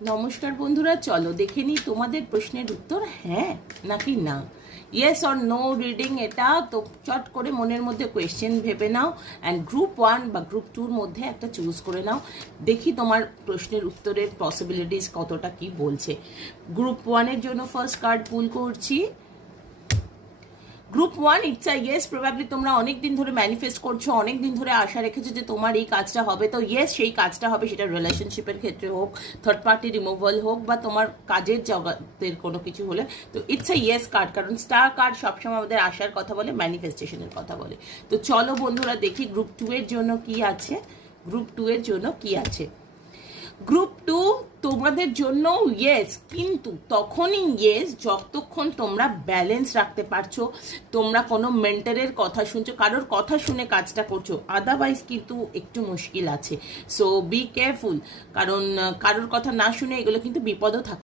নমস্কার বন্ধুরা, চলো দেখে নিই তোমাদের প্রশ্নের উত্তর হ্যাঁ নাকি না। ইয়েস অর নো রিডিং, এটা তো চট করে মনের মধ্যে কোয়েশ্চেন ভেবে নাও অ্যান্ড গ্রুপ 1 বা গ্রুপ 2-র মধ্যে একটা চুজ করে নাও। দেখি তোমার প্রশ্নের উত্তরের পসিবিলিটিস কতটা কি বলছে। গ্রুপ 1-এর জন্য ফার্স্ট কার্ড পুল করছি। Group 1 it's a yes. Probably তোমরা অনেক দিন ধরে ম্যানিফেস্ট করছো, অনেক দিন ধরে আশা রেখেছো যে তোমার এই কাজটা হবে, তো ইয়েস সেই কাজটা হবে। সেটা রিলেশনশিপের ক্ষেত্রে হোক, থার্ড পার্টি রিমুভাল হোক, বা তোমার কাজের জগতের কোনো কিছু হলে, তো ইটস আ ইয়েস কার্ড। কারণ স্টার কার্ড সবসময় আমাদের আশার কথা বলে, ম্যানিফেস্টেশনের কথা বলে। তো চলো বন্ধুরা দেখি গ্রুপ 2-এর জন্য কি আছে। গ্রুপ 2-এর জন্য কি আছে। গ্রুপ 2 তোমাদের জন্য ইয়েস, কিন্তু তখনই ইয়েস যতক্ষণ তোমরা ব্যালেন্স রাখতে পারছো, তোমরা কোনো মেন্টরের কথা শুনছো, কারোর কথা শুনে কাজটা করছো। আদারওয়াইজ কিন্তু একটু মুশকিল আছে। সো বি কেয়ারফুল, কারণ কারোর কথা না শুনে এগুলো কিন্তু বিপদও থাকতে